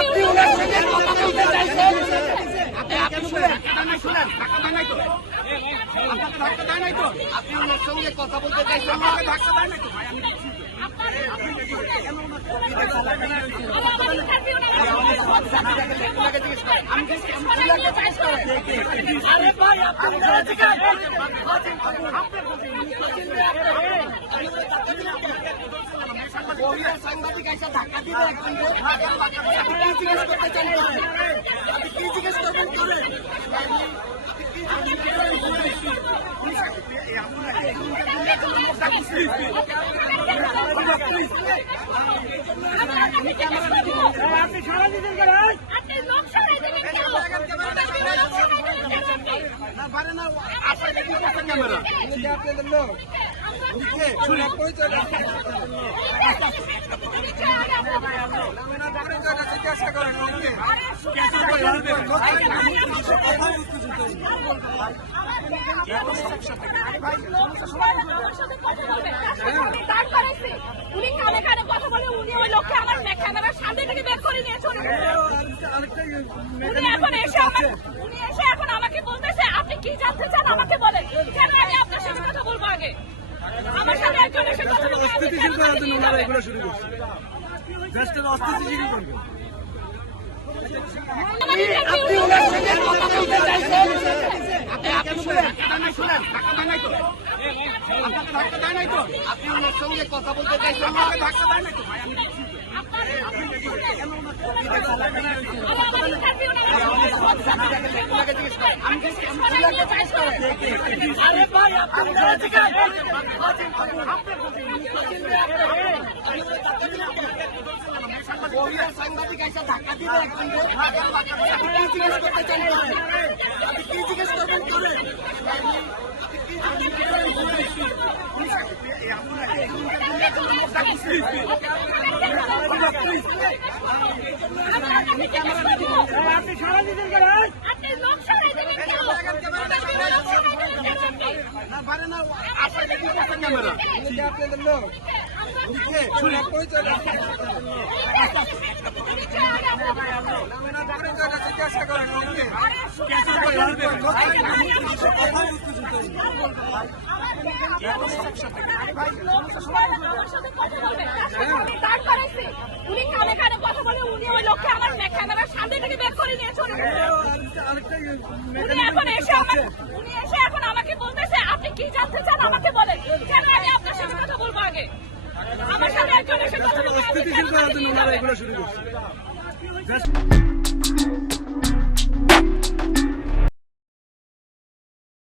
আপনি ওনার সঙ্গে কথা বলতে চাইছেন, আপনি ওনার সঙ্গে কথা বলতে চাইছেন, সাংবাদিক এসে ধাক্কা দিবে একজনকে, কি জিজ্ঞেস করতে চান, কি জিজ্ঞেস করবেন করে আপনি সারা দিতেন ক্যামেরা আপনাদের লোক চেষ্টা করেন উনি কানে কানে কথা বলে উনি ওই লোককে আমার ক্যামেরার সামনে থেকে বের করে নিয়ে চলে উনি এসে এখন আমাকে বলতেছে আপনি কি জানতে চান আমাকে বলেন, কেন আমি আপনার সাথে কথা বলবো আগে? আমার সাথে একজন এসে কথা বলবে, অস্থিতিশীল করার জন্য ওনারা এগুলো শুরু করছে, দেশটাকে অস্থিতিশীল করবেন। আপনি ওনার সঙ্গে কথা বলতে চাইছেন, আপনি ওনার সঙ্গে কথা বলতে চাইছেন, সাংবাদিক এসে ধাক্কা দিবে একজনকে, কি জিজ্ঞেস করতে চান, কি জিজ্ঞেস করবেন করে আপনি সারা দিতেন ক্যামেরা আপনাদের লোক চেষ্টা করেন উনি কানে কানে কথা বলে উনি ওই লোককে আমার ক্যামেরার সামনে থেকে বের করে নিয়ে চলে উনি এসে এখন আমাকে বলতেছে আপনি কি জানতে চান আমাকে বলেন, কেন আমি আপনার সাথে কথা বলবো আগে? আমার সাথে একজন এসে কথা বলবে, অস্থিতিশীল করার জন্য ওনারা এগুলো শুরু করছে।